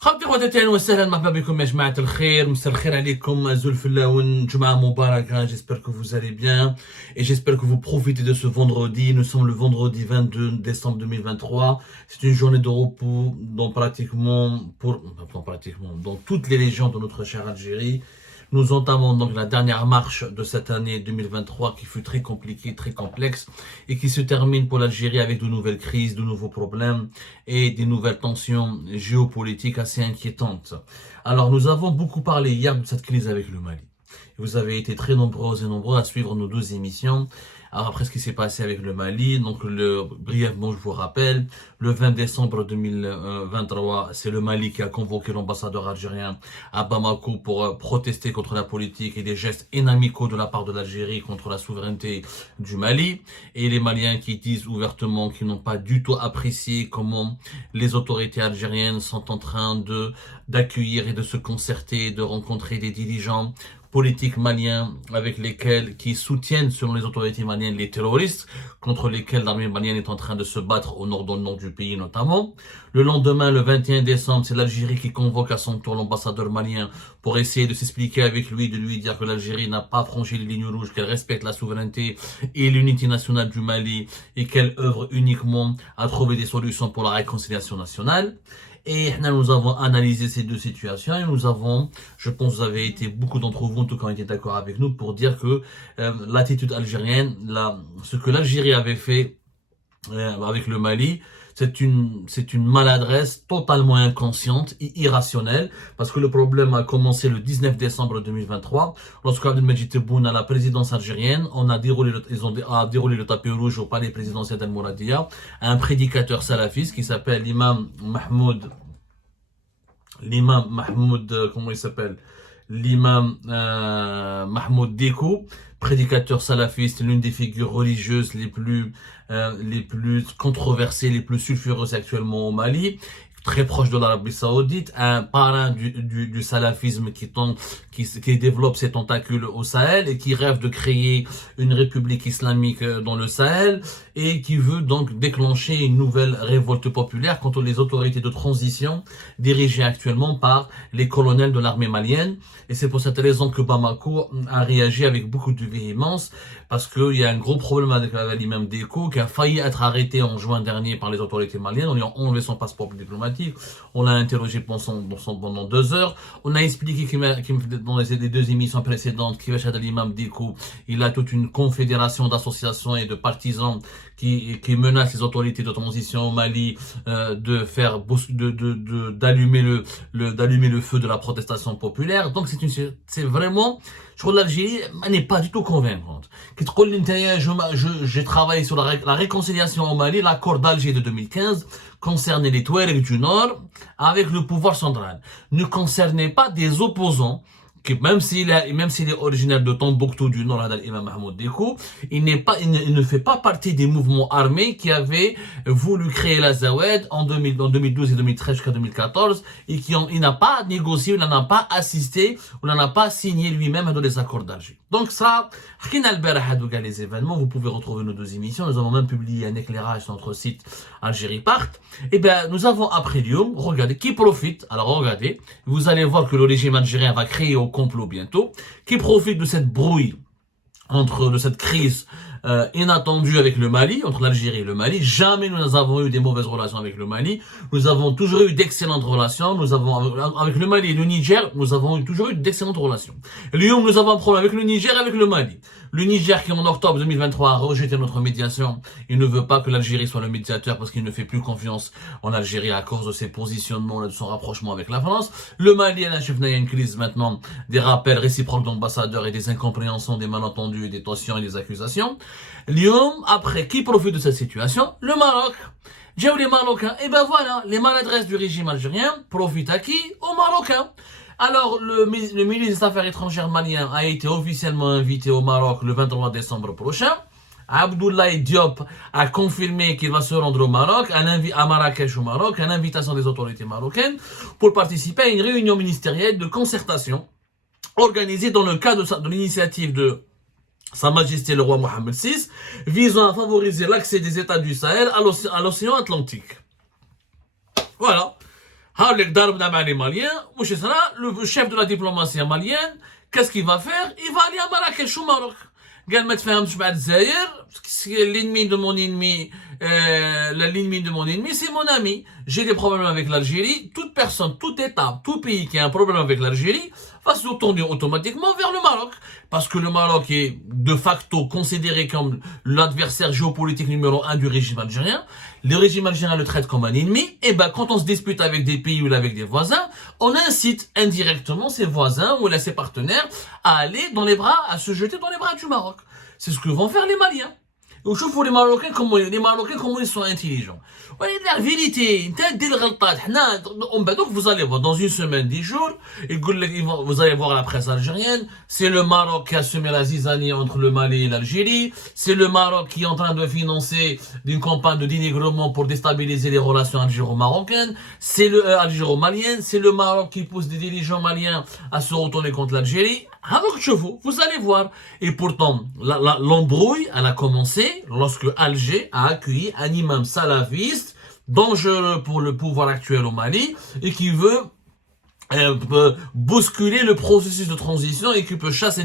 خاوتي خواتاتي اهلا وسهلا مرحبا بكم يا جماعة الخير مساء الخير عليكم زول فلاون جمعة مباركة. J'espère que vous allez bien et j'espère que vous profitez de ce vendredi. Nous sommes le vendredi 22 décembre 2023. C'est une journée de repos dans toutes les régions de notre chère Algérie. Nous entamons donc la dernière marche de cette année 2023 qui fut très compliquée, très complexe et qui se termine pour l'Algérie avec de nouvelles crises, de nouveaux problèmes et des nouvelles tensions géopolitiques assez inquiétantes. Alors nous avons beaucoup parlé hier de cette crise avec le Mali. Vous avez été très nombreux et nombreux à suivre nos deux émissions. Alors après ce qui s'est passé avec le Mali, donc brièvement je vous rappelle, le 20 décembre 2023, c'est le Mali qui a convoqué l'ambassadeur algérien à Bamako pour protester contre la politique et des gestes inamicaux de la part de l'Algérie contre la souveraineté du Mali. Et les Maliens qui disent ouvertement qu'ils n'ont pas du tout apprécié comment les autorités algériennes sont en train d'accueillir et de se concerter, de rencontrer des dirigeants politiques maliens avec lesquels qui soutiennent selon les autorités maliennes les terroristes contre lesquels l'armée malienne est en train de se battre au nord du pays notamment. Le lendemain, le 21 décembre, c'est l'Algérie qui convoque à son tour l'ambassadeur malien pour essayer de s'expliquer avec lui, de lui dire que l'Algérie n'a pas franchi les lignes rouges, qu'elle respecte la souveraineté et l'unité nationale du Mali et qu'elle œuvre uniquement à trouver des solutions pour la réconciliation nationale. Et nous avons analysé ces deux situations et nous avons, je pense que vous avez été, beaucoup d'entre vous en tout cas ont été d'accord avec nous pour dire que l'attitude algérienne, ce que l'Algérie avait fait avec le Mali, c'est une maladresse totalement inconsciente et irrationnelle parce que le problème a commencé le 19 décembre 2023 lorsque Abdelmajid Tebboune à la présidence algérienne, ils ont déroulé le tapis rouge au palais présidentiel d'Al Mouradia à un prédicateur salafiste qui s'appelle l'imam Mahmoud, comment il s'appelle? L'imam Mahmoud Dekou, prédicateur salafiste, l'une des figures religieuses les plus controversées, les plus sulfureuses actuellement au Mali, très proche de l'Arabie Saoudite, un parrain du salafisme qui développe ses tentacules au Sahel et qui rêve de créer une république islamique dans le Sahel et qui veut donc déclencher une nouvelle révolte populaire contre les autorités de transition dirigées actuellement par les colonels de l'armée malienne. Et c'est pour cette raison que Bamako a réagi avec beaucoup de véhémence parce qu'il y a un gros problème avec l'imam Dekou qui a failli être arrêté en juin dernier par les autorités maliennes. On lui a enlevé son passeport diplomatique. On l'a interrogé pendant 2 heures. On a expliqué dans les deux émissions précédentes qu'il l'imam Dekou, il a toute une confédération d'associations et de partisans qui menacent les autorités de transition au Mali d'allumer le feu de la protestation populaire. Donc c'est vraiment, je crois que l'Algérie n'est pas du tout convaincante. J'ai travaillé sur la réconciliation au Mali, l'accord d'Alger de 2015 concernait les Touaregs du Nord avec le pouvoir central. Ne concernait pas des opposants même s'il est originaire de Tombouctou du Nord, l'imam Mahmoud Dekou, il ne fait pas partie des mouvements armés qui avaient voulu créer la Zawed en 2012 et 2013 jusqu'à 2014 et il n'a pas négocié, il n'en a pas assisté, il n'en a pas signé lui-même dans les accords d'Alger. Donc ça, les événements, vous pouvez retrouver nos deux émissions, nous avons même publié un éclairage sur notre site Algérie Part. Et bien, nous avons après Lyon, regardez, qui profite, alors regardez, vous allez voir que le régime algérien va créer au complot bientôt, qui profite de cette brouille de cette crise inattendue avec le Mali, entre l'Algérie et le Mali. Jamais nous avons eu des mauvaises relations avec le Mali. Nous avons toujours eu d'excellentes relations. Avec le Mali et le Niger, nous avons toujours eu d'excellentes relations. Lyon, nous avons un problème avec le Niger et avec le Mali. Le Niger qui en octobre 2023 a rejeté notre médiation, il ne veut pas que l'Algérie soit le médiateur parce qu'il ne fait plus confiance en Algérie à cause de ses positionnements et de son rapprochement avec la France. Le Mali a une crise maintenant, des rappels réciproques d'ambassadeurs et des incompréhensions, des malentendus, des tensions et des accusations. Lyon, après, qui profite de cette situation? Le Maroc. J'ai les Marocains. Et ben voilà, les maladresses du régime algérien profitent à qui? Aux Marocains. Alors, le ministre des Affaires étrangères malien a été officiellement invité au Maroc le 23 décembre prochain. Abdoulaye Diop a confirmé qu'il va se rendre au Maroc, à Marrakech au Maroc, à l'invitation des autorités marocaines, pour participer à une réunion ministérielle de concertation organisée dans le cadre de l'initiative de Sa Majesté le roi Mohammed VI, visant à favoriser l'accès des États du Sahel à l'océan Atlantique. Voilà. هاوليك ضربنا مع les Maliens. واش صرا le chef de la diplomatie malienne, qu'est-ce qu'il va faire? Il va aller à Marrakech au Maroc. قال ما تفاهمش مع الجزائر. L'ennemi de mon ennemi, l'ennemi de mon ennemi, c'est mon ami. J'ai des problèmes avec l'Algérie. Toute personne, tout État, tout pays qui a un problème avec l'Algérie va se tourner automatiquement vers le Maroc. Parce que le Maroc est de facto considéré comme l'adversaire géopolitique numéro 1 du régime algérien. Le régime algérien le traite comme un ennemi. Et ben, quand on se dispute avec des pays ou avec des voisins, on incite indirectement ses voisins ou ses partenaires à aller dans les bras, à se jeter dans les bras du Maroc. C'est ce que vont faire les Maliens. وشوفوا les Marocains comment ils sont intelligents. La vérité, vous allez voir dans une semaine, 10 jours, vous allez voir la presse algérienne, c'est le Maroc qui a semé la zizanie entre le Mali et l'Algérie, c'est le Maroc qui est en train de financer une campagne de dénigrement pour déstabiliser les relations algéro-marocaines, c'est le algéro-malienne, c'est le Maroc qui pousse des dirigeants maliens à se retourner contre l'Algérie. Alors chevaux, vous allez voir. Et pourtant, l'embrouille, elle a commencé lorsque Alger a accueilli un imam salafiste dangereux pour le pouvoir actuel au Mali et qui veut bousculer le processus de transition et qui veut chasser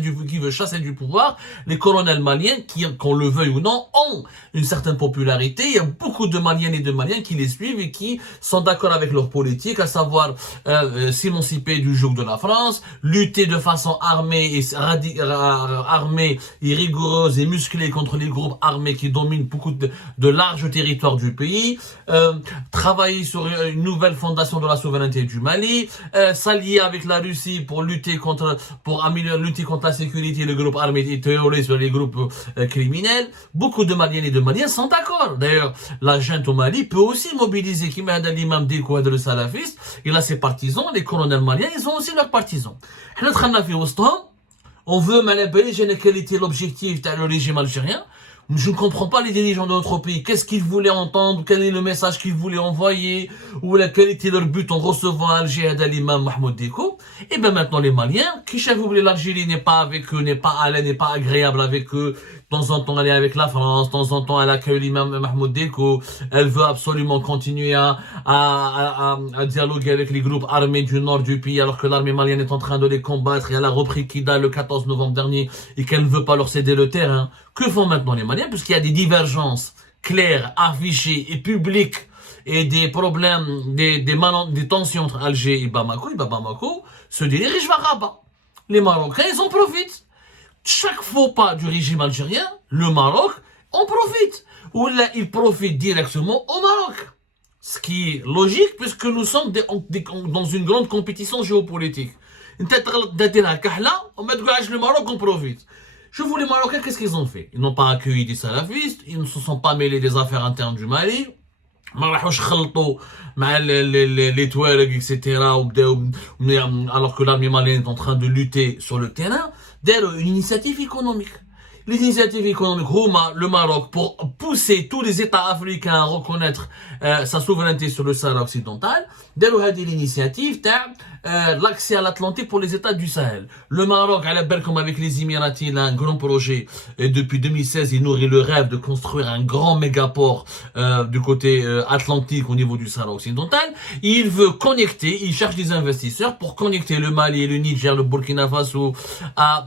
du pouvoir. Les colonels maliens, qui, qu'on le veuille ou non, ont une certaine popularité. Il y a beaucoup de Maliennes et de Maliens qui les suivent et qui sont d'accord avec leur politique, à savoir s'émanciper du joug de la France, lutter de façon armée et rigoureuse et musclée contre les groupes armés qui dominent beaucoup de larges territoires du pays, travailler sur une nouvelle fondation de la souveraineté du Mali, s'allier avec la Russie pour lutter contre la sécurité, les groupes armés et terroristes, les groupes criminels. Beaucoup de Maliennes et de Maliens sont d'accord. D'ailleurs, la junte au Mali peut aussi mobiliser l'imam Diko le salafiste. Il a ses partisans, les colonels maliens, ils ont aussi leurs partisans. On veut manipuler quel était l'objectif du régime algérien. Je ne comprends pas les dirigeants de notre pays. Qu'est-ce qu'ils voulaient entendre? Quel est le message qu'ils voulaient envoyer? Ou quel était leur but en recevant à Alger l'imam Mahmoud Diko? Et bien maintenant les Maliens, qui savent oublier l'Algérie n'est pas avec eux, n'est pas à l'aise, n'est pas agréable avec eux. De temps en temps elle est avec la France, de temps en temps elle accueille l'imam Mahmoud Diko. Elle veut absolument continuer à dialoguer avec les groupes armés du nord du pays alors que l'armée malienne est en train de les combattre et elle a repris Kida le 14 novembre dernier et qu'elle ne veut pas leur céder le terrain. Que font maintenant les Maliens? Puisqu'il y a des divergences claires, affichées et publiques et des problèmes, des tensions entre Alger et Bamako se dirigent vers Rabat. Les Marocains, ils en profitent. Chaque faux pas du régime algérien, le Maroc en profite. Ou là, il profite directement au Maroc. Ce qui est logique puisque nous sommes dans une grande compétition géopolitique. Le Maroc en profite. Je vous les Marocains, qu'est-ce qu'ils ont fait? Ils n'ont pas accueilli des salafistes, ils ne se sont pas mêlés des affaires internes du Mali, les Touaregs, etc. Alors que l'armée malienne est en train de lutter sur le terrain, d'ailleurs une initiative économique. Les initiatives économiques, le Maroc, pour pousser tous les États africains à reconnaître sa souveraineté sur le Sahara occidental, d'ailleurs l'initiative l'accès à l'Atlantique pour les États du Sahel. Le Maroc, comme avec les Émiratis, il a un grand projet et depuis 2016, il nourrit le rêve de construire un grand mégaport du côté atlantique au niveau du Sahara occidental. Il veut connecter, il cherche des investisseurs pour connecter le Mali, le Niger, le Burkina Faso à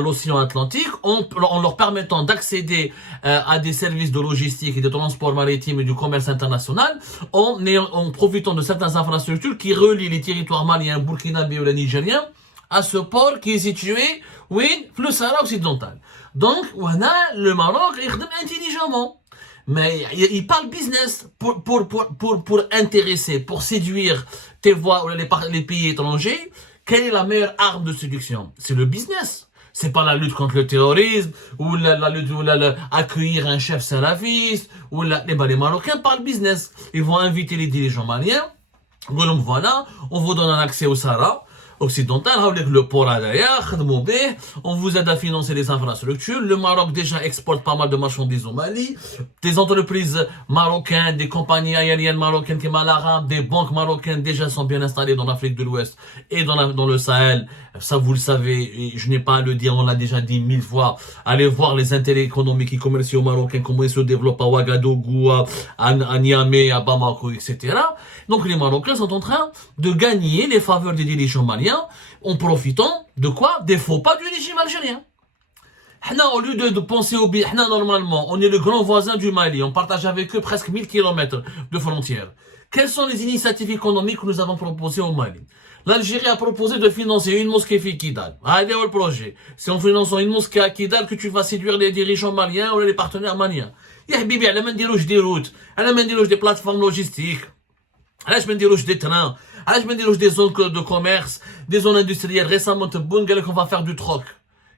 l'océan Atlantique en leur permettant d'accéder à des services de logistique et de transport maritime et du commerce international en profitant de certaines infrastructures qui relient les territoires maliens, burkinabé ou le nigérien à ce port qui est situé, oui, le Sahara occidental. Donc, voilà, le Maroc, il fait intelligemment. Mais il parle business pour intéresser, pour séduire tes voix ou les pays étrangers. Quelle est la meilleure arme de séduction? C'est le business. C'est pas la lutte contre le terrorisme, ou la lutte, ou accueillir un chef salafiste, ou les Marocains parlent business. Ils vont inviter les dirigeants maliens. Voilà, on vous donne un accès au Sahara. occidentale, le port on vous aide à financer les infrastructures. Le Maroc déjà exporte pas mal de marchandises au Mali. Des entreprises marocaines, des compagnies aériennes marocaines qui des banques marocaines déjà sont bien installées dans l'Afrique de l'Ouest et dans le Sahel. Ça, vous le savez, et je n'ai pas à le dire, on l'a déjà dit 1000 fois. Allez voir les intérêts économiques et commerciaux marocains, comment ils se développent à Ouagadougou, à Niamey, à Bamako, etc. Donc les Marocains sont en train de gagner les faveurs des dirigeants maliens en profitant de quoi? Des faux pas du régime algérien. Au lieu de penser au bien, normalement, on est le grand voisin du Mali, on partage avec eux presque 1000 km de frontières. Quelles sont les initiatives économiques que nous avons proposées au Mali? L'Algérie a proposé de financer une mosquée à Kidal. Allez au projet. C'est en finançant une mosquée à Kidal que tu vas séduire les dirigeants maliens ou les partenaires maliens. Ya Bibi, elle a des routes, elle a des plateformes logistiques. علاش ما نديروش des trains, علاش ما نديروش des zones de commerce, des zones industrielles. Récemment تبون قال لك on va faire du troc.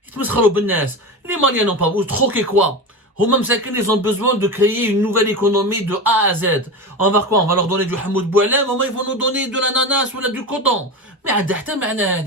يتمسخروا بالناس. Les Maliens n'ont pas besoin de troquer quoi? Ils ont besoin de créer une nouvelle économie de A à Z. On va quoi? On va leur donner du Hamoud Boualem, ils vont nous donner de l'ananas ou du coton. Mais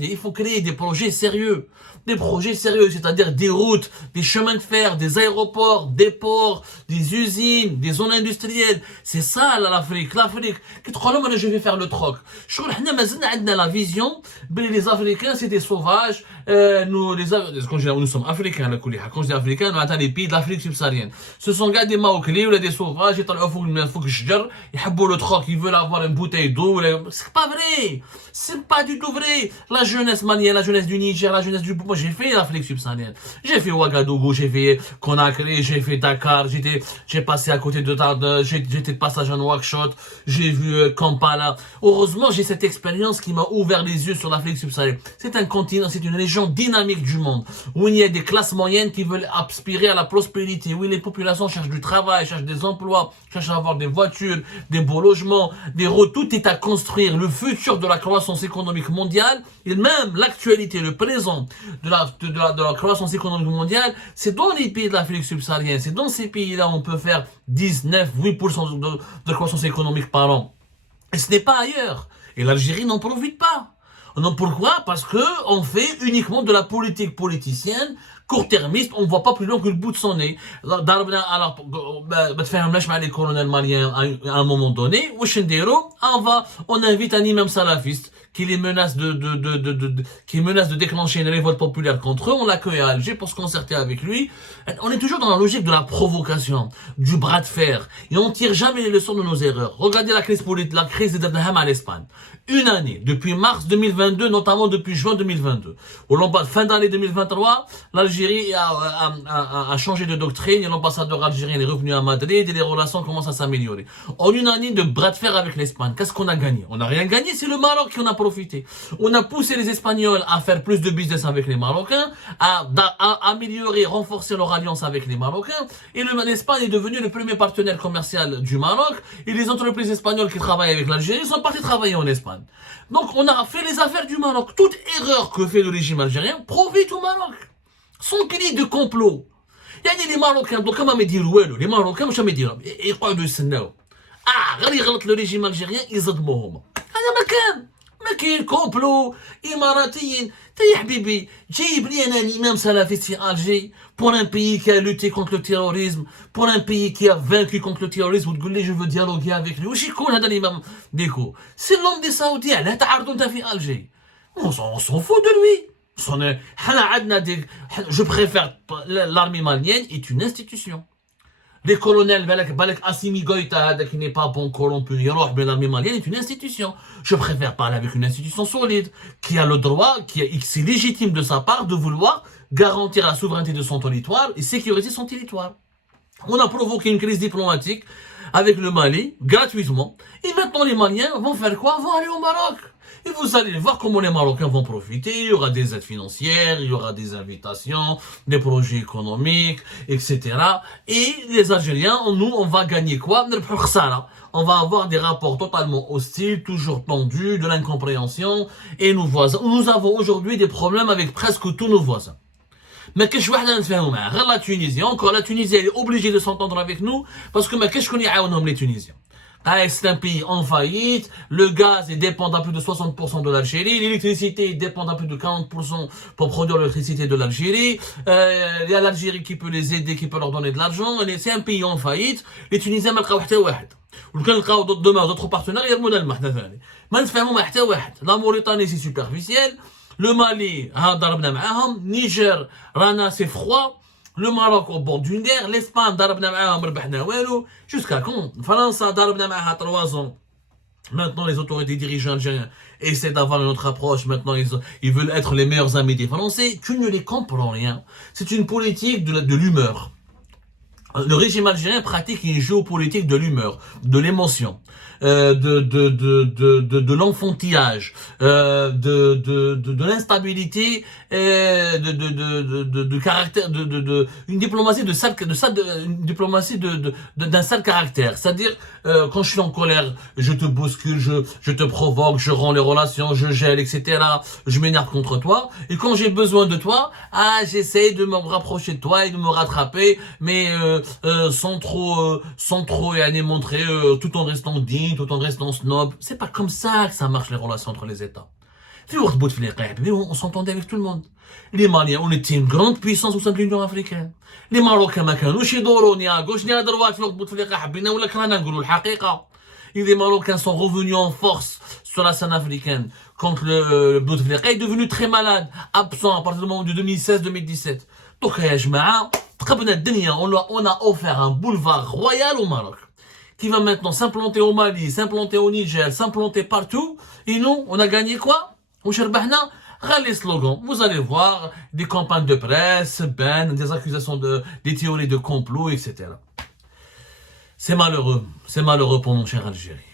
il faut créer des projets sérieux. Des projets sérieux, c'est-à-dire des routes, des chemins de fer, des aéroports, des ports, des usines, des zones industrielles. C'est ça l'Afrique. L'Afrique, je vais faire le troc. Je crois que la vision, les Africains c'est des sauvages. Nous sommes africains, quand je dis africains, nous attendons les pays de l'Afrique subsaharienne. Ce sont des Maokli ou des sauvages, ils ont le troc, ils veulent avoir une bouteille d'eau. C'est pas vrai. C'est pas du tout vrai. La jeunesse malienne, la jeunesse du Niger, la jeunesse du... Moi, j'ai fait l'Afrique subsaharienne. J'ai fait Ouagadougou, j'ai fait Conakry, j'ai fait Dakar, j'ai passé à côté de j'étais de passage en Nouakchott, j'ai vu Kampala. Heureusement, j'ai cette expérience qui m'a ouvert les yeux sur l'Afrique subsaharienne. C'est un continent, c'est une région dynamique du monde, où il y a des classes moyennes qui veulent aspirer à la prospérité, où les populations cherchent du travail, cherchent des emplois, cherchent à avoir des voitures, des beaux logements, des routes. Tout est à construire. Le futur de la croissance économique mondiale, et même l'actualité, le présent de la croissance économique mondiale, c'est dans les pays de l'Afrique subsaharienne, c'est dans ces pays-là où on peut faire 8% de croissance économique par an. Et ce n'est pas ailleurs. Et l'Algérie n'en profite pas. Non, pourquoi? Parce que on fait uniquement de la politique politicienne, court-termiste, on ne voit pas plus loin que le bout de son nez. Alors, les colonels maliens à un moment donné, on invite un imam salafiste qui les menace qui menace de déclencher une révolte populaire contre eux, on l'accueille à Alger pour se concerter avec lui. On est toujours dans la logique de la provocation, du bras de fer, et on tire jamais les leçons de nos erreurs. Regardez la crise politique, la crise des Dabraham à l'Espagne. Une année, depuis mars 2022, notamment depuis juin 2022. Fin d'année 2023, l'Algérie a changé de doctrine, et l'ambassadeur algérien est revenu à Madrid, et les relations commencent à s'améliorer. En une année de bras de fer avec l'Espagne, qu'est-ce qu'on a gagné? On n'a rien gagné, c'est le Maroc qui en a profité. On a poussé les Espagnols à faire plus de business avec les Marocains, à améliorer, renforcer leur alliance avec les Marocains, et l'Espagne est devenue le premier partenaire commercial du Maroc, et les entreprises espagnoles qui travaillent avec l'Algérie sont parties travailler en Espagne. Donc on a fait les affaires du Maroc. Toute erreur que fait le régime algérien profite au Maroc. Son cri de complot. Il y a des Marocains, donc comment me dire, les Marocains, je me dire, ils croient de Sénat. غير يغلط le régime algérien, يصدموهم. هذا ما كاين كومبلو اماراتيين يا حبيبي جايب لي انا الامام سلفي في الجي pour un pays qui a lutté contre le terrorisme, pour un pays qui a vaincu contre le terrorisme, وتقول لي je veux dialoguer avec lui. واش يكون هذا الامام ديكو؟ c'est l'homme des Saoudiens. لا تعرضوا انت في الجي. On s'en fout de lui. Je préfère l'armée malienne est une institution. Les colonels, Balek Assimi Goïta, qui n'est pas bon corrompu, l'armée malienne est une institution. Je préfère parler avec une institution solide, qui a le droit, c'est légitime de sa part de vouloir garantir la souveraineté de son territoire et sécuriser son territoire. On a provoqué une crise diplomatique avec le Mali, gratuitement, et maintenant les Maliens vont faire quoi? Vont aller au Maroc. Et vous allez voir comment les Marocains vont profiter. Il y aura des aides financières, il y aura des invitations, des projets économiques, etc. Et les Algériens, nous, on va gagner quoi? On va avoir des rapports totalement hostiles, toujours tendus, de l'incompréhension. Et nous avons aujourd'hui des problèmes avec presque tous nos voisins. Mais qu'est-ce que la Tunisie, encore la Tunisie, elle est obligée de s'entendre avec nous, parce que qu'est-ce qu'on y a les Tunisiens? Ah, c'est un pays en faillite, le gaz est dépendant à plus de 60% de l'Algérie, l'électricité dépend à plus de 40% pour produire l'électricité de l'Algérie, il y a l'Algérie qui peut les aider, qui peut leur donner de l'argent, c'est un pays en faillite, les Tunisiens ما لقاو حتى واحد. وكان لقاو demain d'autres partenaires يرمونا الماء حنا ثاني. ما نتفاهموا مع حتى واحد. La Mauritanie c'est superficiel, le Mali ها ضربنا معاهم, Niger رانا c'est froid. Le Maroc au bord d'une guerre, l'Espagne, jusqu'à quand? France, 3 ans. Maintenant, les autorités dirigeantes algériennes essaient d'avoir une autre approche. Maintenant, ils veulent être les meilleurs amis des Français. Tu ne les comprends rien. C'est une politique de l'humeur. Le régime algérien pratique une géopolitique de l'humeur, de l'émotion, de l'enfantillage, de l'instabilité, de caractère, une diplomatie une diplomatie d'un sale caractère. C'est-à-dire, quand je suis en colère, je te bouscule, je te provoque, je rends les relations, je gèle, etc. Je m'énerve contre toi. Et quand j'ai besoin de toi, j'essaie de me rapprocher de toi et de me rattraper, mais sans trop y montrer, tout en restant digne, tout en restant snob. C'est pas comme ça que ça marche les relations entre les États. On s'entendait avec tout le monde. Les Maliens, on était une grande puissance au sein de l'Union africaine. Les Marocains ما كانوش يدوروا ni à gauche ni à droite في وقت بوتفليقة حبينا ولا كرهنا نقولوا الحقيقة. Et les Marocains sont revenus en force sur la scène africaine quand le Bouteflika est devenu très malade, absent à partir du moment de 2016-2017. Donc, on a offert un boulevard royal au Maroc qui va maintenant s'implanter au Mali, s'implanter au Niger, s'implanter partout. Et nous, on a gagné quoi? Les slogans. Vous allez voir des campagnes de presse, des accusations des théories de complot, etc. C'est malheureux pour mon cher Algérie.